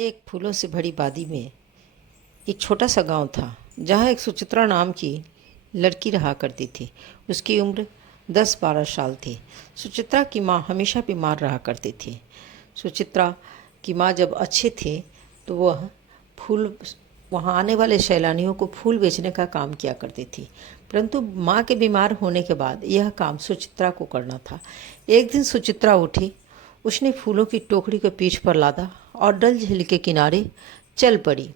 एक फूलों से भरी वादी में एक छोटा सा गांव था जहां एक सुचित्रा नाम की लड़की रहा करती थी। उसकी उम्र 10-12 साल थी। सुचित्रा की माँ हमेशा बीमार रहा करती थी। सुचित्रा की माँ जब अच्छे थे तो वह फूल वहाँ आने वाले सैलानियों को फूल बेचने का काम किया करती थी, परंतु माँ के बीमार होने के बाद यह काम सुचित्रा को करना था। एक दिन सुचित्रा उठी, उसने फूलों की टोकरी को पीठ पर लादा और डल झील के किनारे चल पड़ी।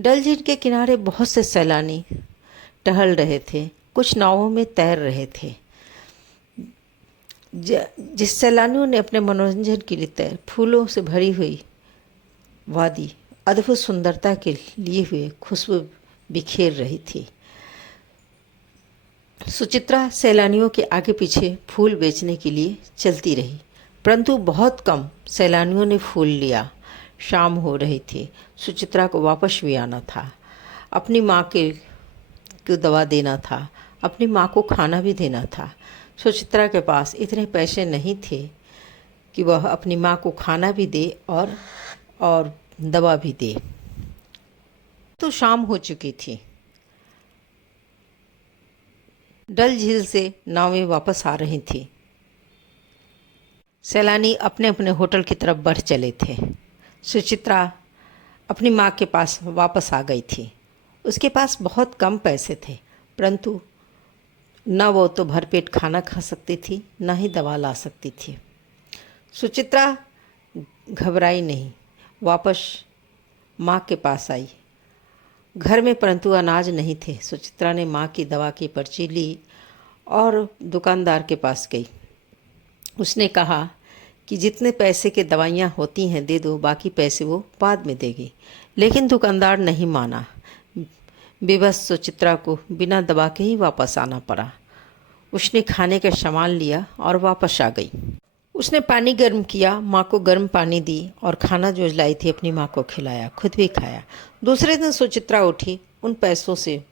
डल झील के किनारे बहुत से सैलानी टहल रहे थे, कुछ नावों में तैर रहे थे। जिस सैलानियों ने अपने मनोरंजन के लिए तैर फूलों से भरी हुई वादी अद्भुत सुंदरता के लिए हुए खुशबू बिखेर रही थी। सुचित्रा सैलानियों के आगे पीछे फूल बेचने के लिए चलती रही, परंतु बहुत कम सैलानियों ने फूल लिया। शाम हो रही थी। सुचित्रा को वापस भी आना था। अपनी माँ को दवा देना था, अपनी माँ को खाना भी देना था। सुचित्रा के पास इतने पैसे नहीं थे कि वह अपनी माँ को खाना भी दे और दवा भी दे। तो शाम हो चुकी थी। डल झील से नावें वापस आ रही थी। सैलानी अपने अपने होटल की तरफ बढ़ चले थे। सुचित्रा अपनी माँ के पास वापस आ गई थी। उसके पास बहुत कम पैसे थे, परंतु न वो तो भरपेट खाना खा सकती थी, न ही दवा ला सकती थी। सुचित्रा घबराई नहीं, वापस माँ के पास आई। घर में परंतु अनाज नहीं थे। सुचित्रा ने माँ की दवा की पर्ची ली और दुकानदार के पास गई। उसने कहा कि जितने पैसे के दवाइयाँ होती हैं दे दो, बाकी पैसे वो बाद में देगी। लेकिन दुकानदार नहीं माना। बेबस सुचित्रा को बिना दवा के ही वापस आना पड़ा। उसने खाने का सामान लिया और वापस आ गई। उसने पानी गर्म किया, माँ को गर्म पानी दी और खाना जो लाई थी अपनी माँ को खिलाया, खुद भी खाया। दूसरे दिन सुचित्रा उठी, उन पैसों से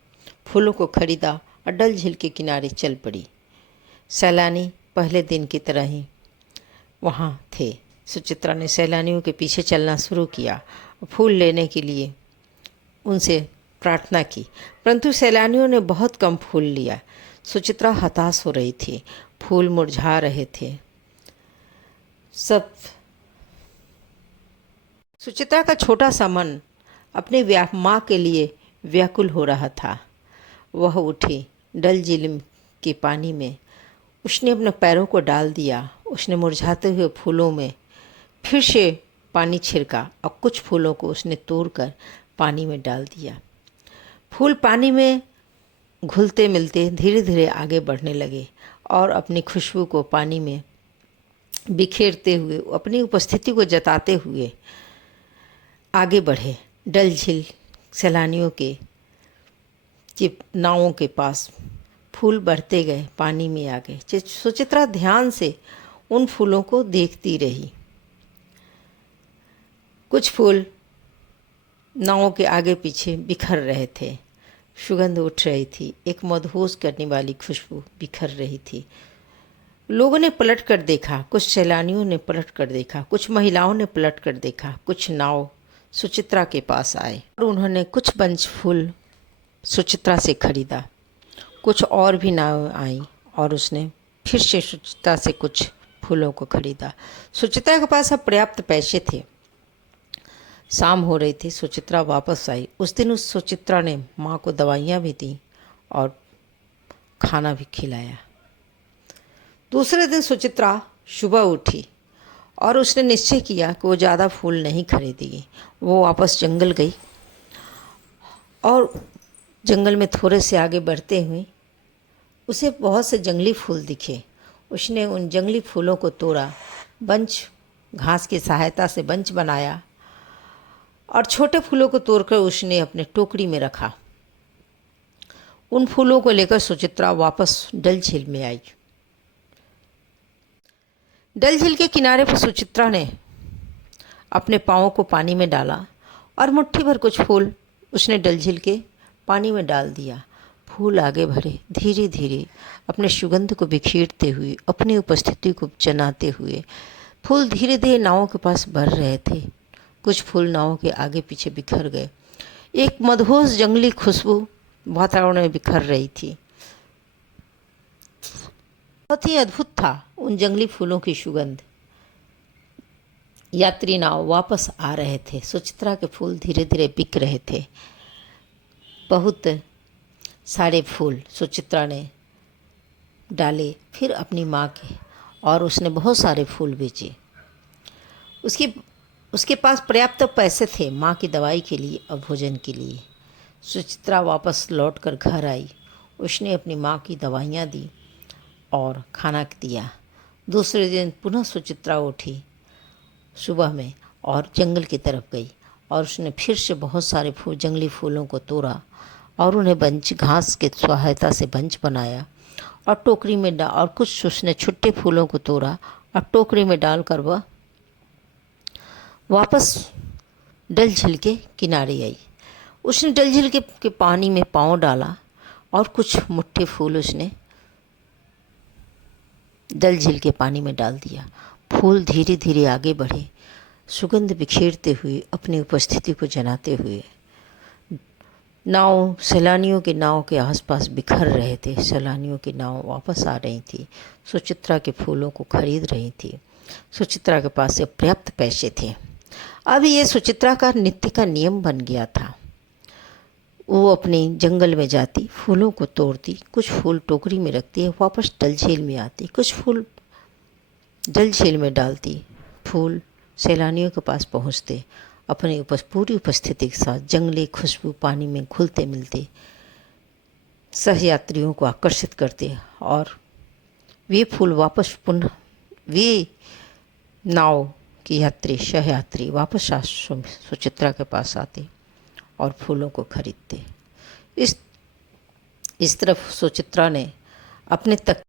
फूलों को खरीदा और डल झील के किनारे चल पड़ी। सैलानी पहले दिन की तरह ही वहाँ थे। सुचित्रा ने सैलानियों के पीछे चलना शुरू किया, फूल लेने के लिए उनसे प्रार्थना की, परंतु सैलानियों ने बहुत कम फूल लिया। सुचित्रा हताश हो रही थी। फूल मुरझा रहे थे सब। सुचित्रा का छोटा सा मन अपने माँ के लिए व्याकुल हो रहा था। वह उठी, डल झील के पानी में उसने अपने पैरों को डाल दिया। उसने मुरझाते हुए फूलों में फिर से पानी छिड़का और कुछ फूलों को उसने तोड़कर पानी में डाल दिया। फूल पानी में घुलते मिलते धीरे धीरे आगे बढ़ने लगे और अपनी खुशबू को पानी में बिखेरते हुए, अपनी उपस्थिति को जताते हुए आगे बढ़े। डल झील सैलानियों के नावों के पास फूल बढ़ते गए, पानी में आ गए। सुचित्रा ध्यान से उन फूलों को देखती रही। कुछ फूल नावों के आगे पीछे बिखर रहे थे, सुगंध उठ रही थी, एक मदहोश करने वाली खुशबू बिखर रही थी। लोगों ने पलट कर देखा, कुछ सैलानियों ने पलट कर देखा, कुछ महिलाओं ने पलट कर देखा। कुछ नाव सुचित्रा के पास आए और उन्होंने कुछ बंच फूल सुचित्रा से खरीदा। कुछ और भी नाव आई और उसने फिर से सुचित्रा से कुछ फूलों को खरीदा। सुचित्रा के पास अब पर्याप्त पैसे थे। शाम हो रही थी। सुचित्रा वापस आई। उस दिन उस सुचित्रा ने माँ को दवाइयाँ भी दी और खाना भी खिलाया। दूसरे दिन सुचित्रा सुबह उठी और उसने निश्चय किया कि वो ज़्यादा फूल नहीं खरीदेगी। वो वापस जंगल गई और जंगल में थोड़े से आगे बढ़ते हुए उसे बहुत से जंगली फूल दिखे। उसने उन जंगली फूलों को तोड़ा, बंच घास की सहायता से बंच बनाया और छोटे फूलों को तोड़कर उसने अपने टोकरी में रखा। उन फूलों को लेकर सुचित्रा वापस डल झील में आई। डल झील के किनारे पर सुचित्रा ने अपने पाँवों को पानी में डाला और मुट्ठी भर कुछ फूल उसने डल झील के पानी में डाल दिया। फूल आगे बढ़े, धीरे धीरे अपने सुगंध को बिखेरते हुए, अपनी उपस्थिति को जनाते हुए। फूल धीरे धीरे नावों के पास बढ़ रहे थे। कुछ फूल नाव के आगे पीछे बिखर गए। एक मदहोश जंगली खुशबू वातावरण में बिखर रही थी। बहुत ही अद्भुत था उन जंगली फूलों की सुगंध। यात्री नाव वापस आ रहे थे। सुचित्रा के फूल धीरे धीरे बिक रहे थे। बहुत सारे फूल सुचित्रा ने डाले, फिर अपनी माँ के, और उसने बहुत सारे फूल बेचे। उसके पास पर्याप्त पैसे थे माँ की दवाई के लिए और भोजन के लिए। सुचित्रा वापस लौटकर घर आई। उसने अपनी माँ की दवाइयाँ दी और खाना दिया। दूसरे दिन पुनः सुचित्रा उठी सुबह में और जंगल की तरफ गई, और उसने फिर से बहुत सारे जंगली फूलों को तोड़ा और उन्हें बंच घास के सहायता से बंच बनाया और टोकरी में डाल, और कुछ उसने छुट्टे फूलों को तोड़ा और टोकरी में डालकर वह वापस डल झील के किनारे आई। उसने डल झील के पानी में पाँव डाला और कुछ मुट्ठे फूल उसने डल झील के पानी में डाल दिया। फूल धीरे धीरे आगे बढ़े, सुगंध बिखेरते हुए, अपनी उपस्थिति को जनाते हुए। नाव सैलानियों के नाव के आसपास बिखर रहे थे। सैलानियों की नाव वापस आ रही थी, सुचित्रा के फूलों को खरीद रही थी। सुचित्रा के पास से पर्याप्त पैसे थे। अब ये सुचित्रा का नित्य का नियम बन गया था। वो अपने जंगल में जाती, फूलों को तोड़ती, कुछ फूल टोकरी में रखती, वापस डल झील में आती, कुछ फूल डल झील में डालती। फूल सैलानियों के पास पहुँचते, अपनी पूरी उपस्थिति के साथ जंगली खुशबू पानी में घुलते मिलते सहयात्रियों को आकर्षित करते, और वे फूल वापस पुनः वे नाव की यात्री सहयात्री वापस सुचित्रा के पास आते और फूलों को खरीदते। इस तरफ सुचित्रा ने अपने तक